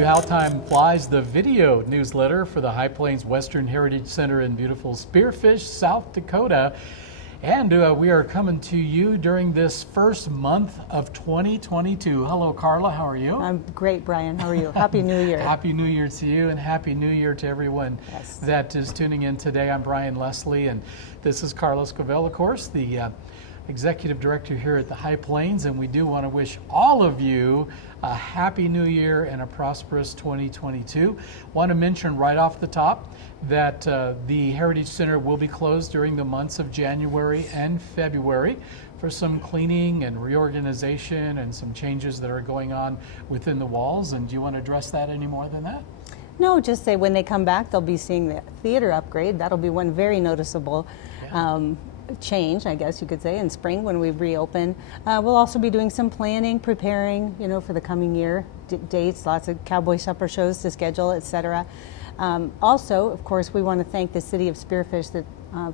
to How Time Flies, the video newsletter for the High Plains Western Heritage Center in beautiful Spearfish, South Dakota. And we are coming to you during this first month of 2022. Hello, Carla. How are you? I'm great, Brian. How are you? Happy New Year. Happy New Year to you, and Happy New Year to everyone Yes. that is tuning in today. I'm Brian Leslie, and this is Carla Scovell, of course, the Executive Director here at the High Plains, and we do want to wish all of you a Happy New Year and a prosperous 2022. Want to mention right off the top that the Heritage Center will be closed during the months of January and February for some cleaning and reorganization and some changes that are going on within the walls. And do you want to address that any more than that? No, just say when they come back, they'll be seeing the theater upgrade. That'll be one very noticeable change, I guess you could say, in spring when we reopen. We'll also be doing some planning, preparing, for the coming year, dates, lots of cowboy supper shows to schedule, etc. Also, of course, we want to thank the city of Spearfish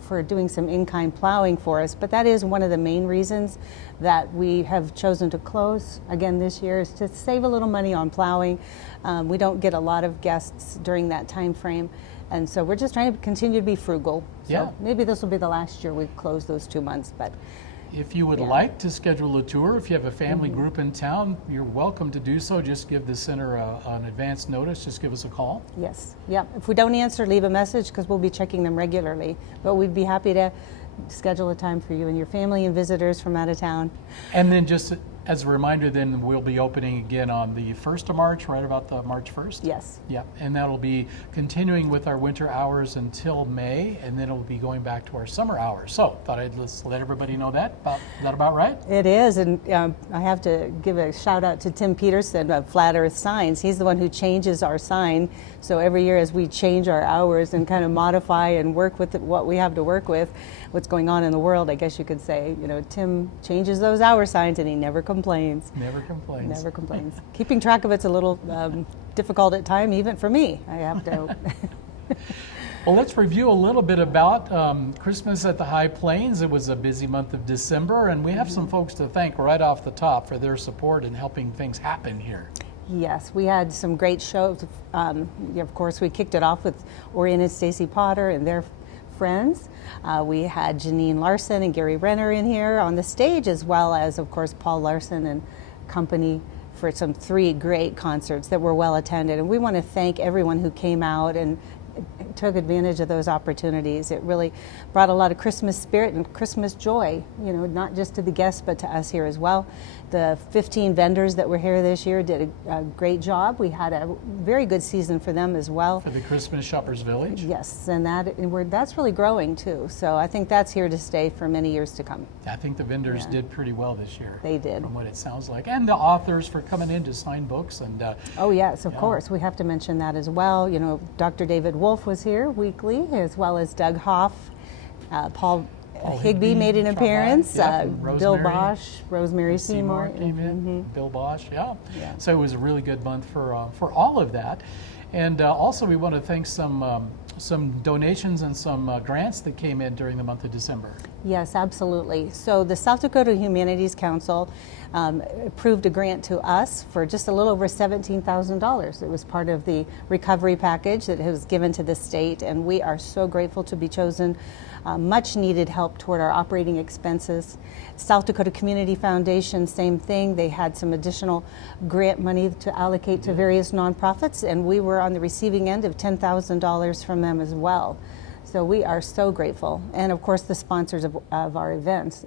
for doing some in-kind plowing for us, but that is one of the main reasons that we have chosen to close again this year, is to save a little money on plowing. We don't get a lot of guests during that time frame, and so we're just trying to continue to be frugal. So maybe this will be the last year we close those 2 months, but if you would like to schedule a tour, if you have a family group in town, you're welcome to do so. Just give the center an advance notice. Just give us a call. Yes. Yeah. If we don't answer, leave a message, because we'll be checking them regularly. But we'd be happy to schedule a time for you and your family and visitors from out of town. And then just as a reminder, then we'll be opening again on the 1st of March, right about the March 1st? Yes. Yeah, and that'll be continuing with our winter hours until May, and then it'll be going back to our summer hours. So thought I'd just let everybody know that. Is that about right? It is, and I have to give a shout out to Tim Peterson of Flat Earth Signs. He's the one who changes our sign. So every year as we change our hours and kind of modify and work with what we have to work with, what's going on in the world, I guess you could say, Tim changes those hour signs and he never complains. Never complains. Never complains. Keeping track of it's a little difficult at times, even for me. I have to. Well, let's review a little bit about Christmas at the High Plains. It was a busy month of December, and we have some folks to thank right off the top for their support in helping things happen here. Yes, we had some great shows. Of course, we kicked it off with Orion and Stacy Potter and their friends. We had Janine Larson and Gary Renner in here on the stage, as well as, of course, Paul Larson and company for some 3 great concerts that were well attended. And we want to thank everyone who came out and took advantage of those opportunities. It really brought a lot of Christmas spirit and Christmas joy, not just to the guests, but to us here as well. The 15 vendors that were here this year did a great job. We had a very good season for them as well. For the Christmas Shoppers Village? Yes, and that's really growing too. So I think that's here to stay for many years to come. I think the vendors did pretty well this year. They did. From what it sounds like. And the authors for coming in to sign books. And oh yes, of course. We have to mention that as well. Dr. David Wolf was here weekly, as well as Doug Hoff. Paul Higbee made an appearance. Bill Bosch, Rosemary Seymour came in. Bill Bosch, So it was a really good month for all of that. And also we want to thank some donations and some grants that came in during the month of December. Yes, absolutely. So the South Dakota Humanities Council approved a grant to us for just a little over $17,000. It was part of the recovery package that was given to the state, and we are so grateful to be chosen. Much needed help toward our operating expenses. South Dakota Community Foundation, same thing. They had some additional grant money to allocate to various nonprofits, and we were on the receiving end of $10,000 from them as well. So we are so grateful. And of course, the sponsors of our events.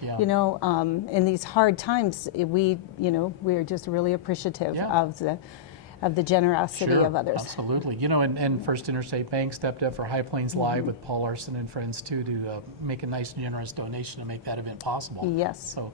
Yeah. In these hard times, we are just really appreciative of the generosity of others. Absolutely. And First Interstate Bank stepped up for High Plains Live with Paul Larson and friends too, to make a nice generous donation to make that event possible. Yes. So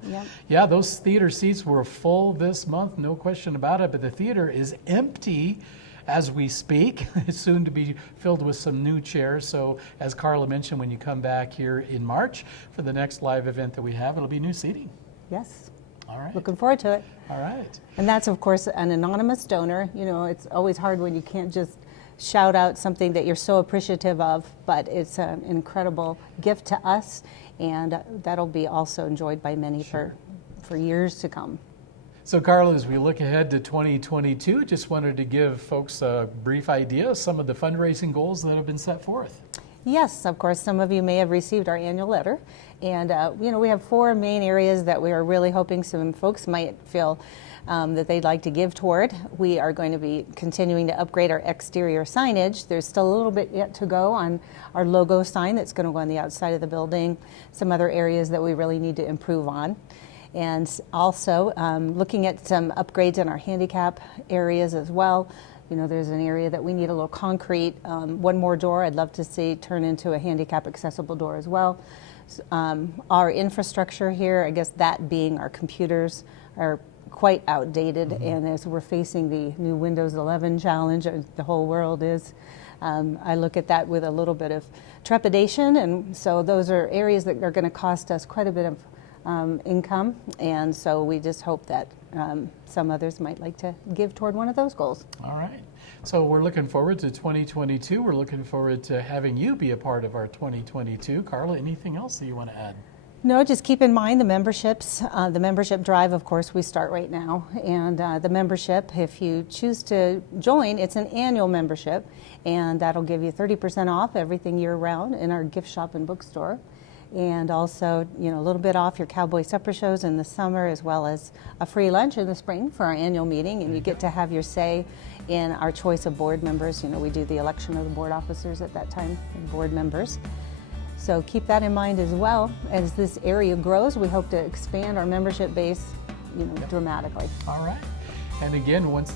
those theater seats were full this month, no question about it, but the theater is empty as we speak. It's soon to be filled with some new chairs. So as Carla mentioned, when you come back here in March for the next live event that we have, it'll be new seating. Yes. All right. Looking forward to it. All right. And that's, of course, an anonymous donor. It's always hard when you can't just shout out something that you're so appreciative of, but it's an incredible gift to us, and that'll be also enjoyed by many for years to come. So, Carla, as we look ahead to 2022, just wanted to give folks a brief idea of some of the fundraising goals that have been set forth. Yes, of course, some of you may have received our annual letter. And, we have 4 main areas that we are really hoping some folks might feel that they'd like to give toward. We are going to be continuing to upgrade our exterior signage. There's still a little bit yet to go on our logo sign that's going to go on the outside of the building, some other areas that we really need to improve on. And also looking at some upgrades in our handicap areas as well. There's an area that we need a little concrete, one more door I'd love to see turn into a handicap accessible door as well. Our infrastructure here, I guess that being our computers, are quite outdated, and as we're facing the new Windows 11 challenge, the whole world is, I look at that with a little bit of trepidation, and so those are areas that are going to cost us quite a bit of income, and so we just hope that some others might like to give toward one of those goals. All right. So we're looking forward to 2022. We're looking forward to having you be a part of our 2022. Carla, anything else that you want to add? No, just keep in mind the memberships. The membership drive, of course, we start right now. And the membership, if you choose to join, it's an annual membership, and that'll give you 30% off everything year round in our gift shop and bookstore. And also, a little bit off your cowboy supper shows in the summer, as well as a free lunch in the spring for our annual meeting. And you get to have your say in our choice of board members. We do the election of the board officers at that time, and board members. So keep that in mind as well. As this area grows, we hope to expand our membership base, dramatically. All right. And again, once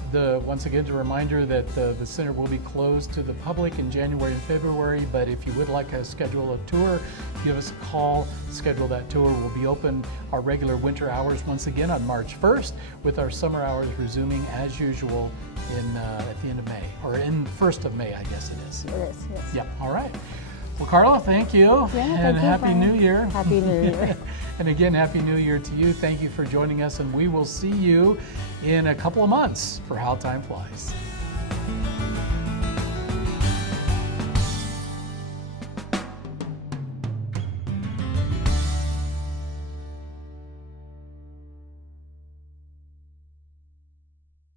again, a reminder that the center will be closed to the public in January and February, but if you would like to schedule a tour, give us a call, schedule that tour. We'll be open our regular winter hours once again on March 1st, with our summer hours resuming as usual at the end of May, or in the 1st of May, I guess it is. It is, yes. Yep, all right. Well, Carla, thank you. Yeah, and thank you, Happy Brian. New Year. Happy New Year. And again, Happy New Year to you. Thank you for joining us, and we will see you in a couple of months for How Time Flies.